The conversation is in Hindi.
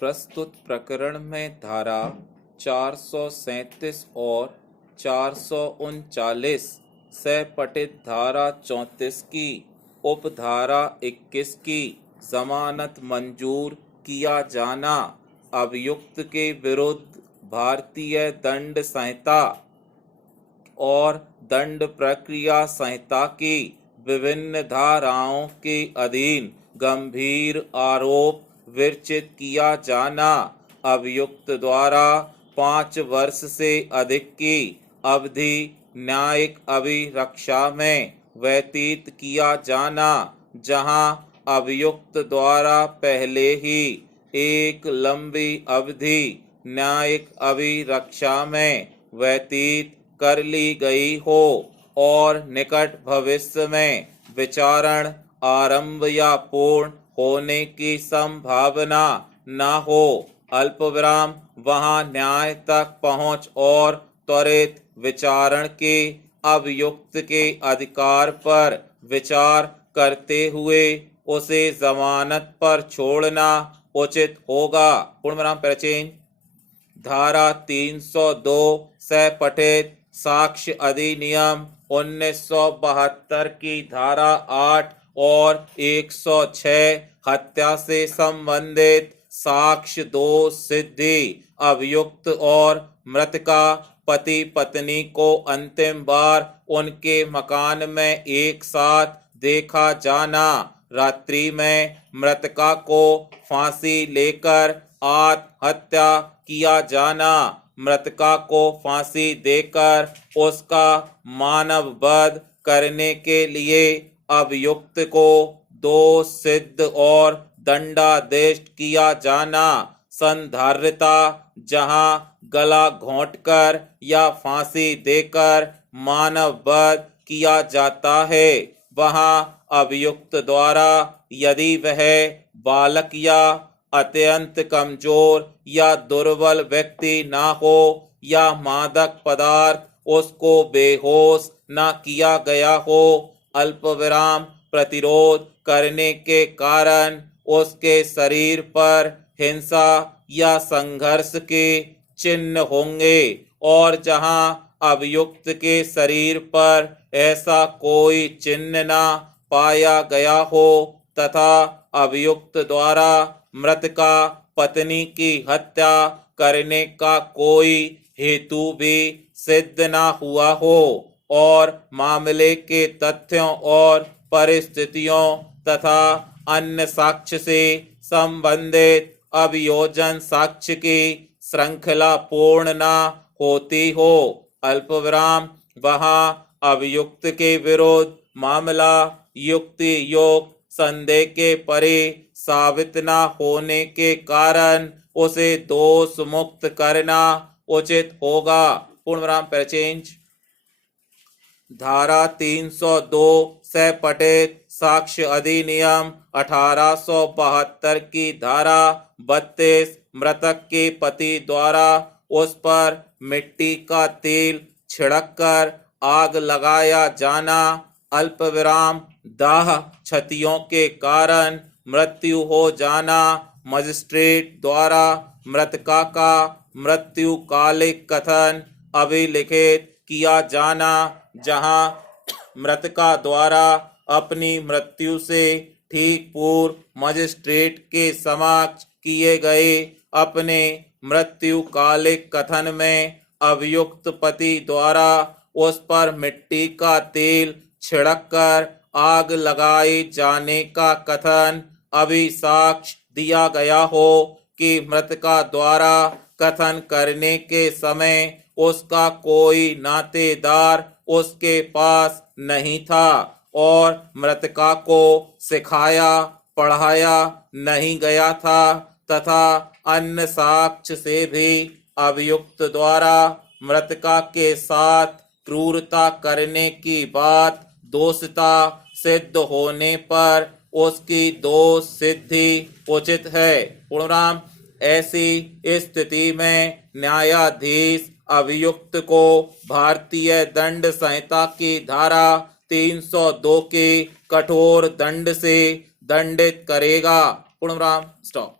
प्रस्तुत प्रकरण में धारा 437 और 439 से पठित धारा 34 की उपधारा 21 की जमानत मंजूर किया जाना अभियुक्त के विरुद्ध भारतीय दंड संहिता और दंड प्रक्रिया संहिता की विभिन्न धाराओं के अधीन गंभीर आरोप विरचित किया जाना अभियुक्त द्वारा 5 वर्ष से अधिक की अवधि न्यायिक अभिरक्षा में व्यतीत किया जाना, जहां अभियुक्त द्वारा पहले ही एक लंबी अवधि न्यायिक अभिरक्षा में व्यतीत कर ली गई हो और निकट भविष्य में विचारण आरंभ या पूर्ण होने की संभावना न हो। अल्पविराम वहां न्याय तक पहुंच और त्वरित विचारण के अभियुक्त के अधिकार पर विचार करते हुए उसे जमानत पर छोड़ना उचित होगा। पूर्णविराम पैराचेंज। धारा 302 से पठित साक्ष्य अधिनियम 1972 की धारा 8 और 106 हत्या से संबंधित साक्ष्य दोष सिद्धि अभियुक्त और मृतका पति पत्नी को अंतिम बार उनके मकान में एक साथ देखा जाना, रात्रि में मृतका को फांसी लेकर आत्महत्या किया जाना, मृतका को फांसी देकर उसका मानव वध करने के लिए अभियुक्त को दोष सिद्ध और दंडादेश किया जाना, संधारिता जहां गला घोंटकर या फांसी देकर मानव वध किया जाता है वहां अभियुक्त द्वारा यदि वह बालक या अत्यंत कमजोर या दुर्बल व्यक्ति ना हो या मादक पदार्थ उसको बेहोश न किया गया हो, अल्पविराम प्रतिरोध करने के कारण उसके शरीर पर हिंसा या संघर्ष के चिन्ह होंगे और जहां अभियुक्त के शरीर पर ऐसा कोई चिन्ह न पाया गया हो तथा अभियुक्त द्वारा मृतका पत्नी की हत्या करने का कोई हेतु भी सिद्ध न हुआ हो और मामले के तथ्यों और परिस्थितियों तथा अन्य साक्ष्य से संबंधित अभियोजन साक्ष्य की श्रृंखला पूर्ण न होती हो, अल्पविराम वहां अभियुक्त के विरुद्ध मामला युक्ति योग संदेह के परे साबित न होने के कारण उसे दोष मुक्त करना उचित होगा। पूर्णविराम पैराचेंज। धारा 302 से पठित साक्ष्य अधिनियम 1872 की धारा 32 मृतक के पति द्वारा उस पर मिट्टी का तेल छिड़ककर आग लगाया जाना, अल्पविराम दाह क्षतियों के कारण मृत्यु हो जाना, मजिस्ट्रेट द्वारा मृतका का मृत्यु कालिक कथन अभिलिखित किया जाना, जहां मृतका द्वारा अपनी मृत्यु से ठीक पूर्व मजिस्ट्रेट के समक्ष किए गए अपने मृत्यु कालिक कथन में अभियुक्त पति द्वारा उस पर मिट्टी का तेल छिड़ककर आग लगाए जाने का कथन अभी साक्ष्य दिया गया हो कि मृतका द्वारा कथन करने के समय उसका कोई नातेदार उसके पास नहीं था और मृतका को सिखाया पढ़ाया नहीं गया था तथा अन्य साक्ष्य से भी अभियुक्त द्वारा मृतका के साथ क्रूरता करने की बात दोषता सिद्ध होने पर उसकी दोष सिद्धि उचित है। पूर्णविराम ऐसी स्थिति में न्यायाधीश अभियुक्त को भारतीय दंड संहिता की धारा 302 के कठोर दंड से दंडित करेगा। पूर्णविराम स्टॉप।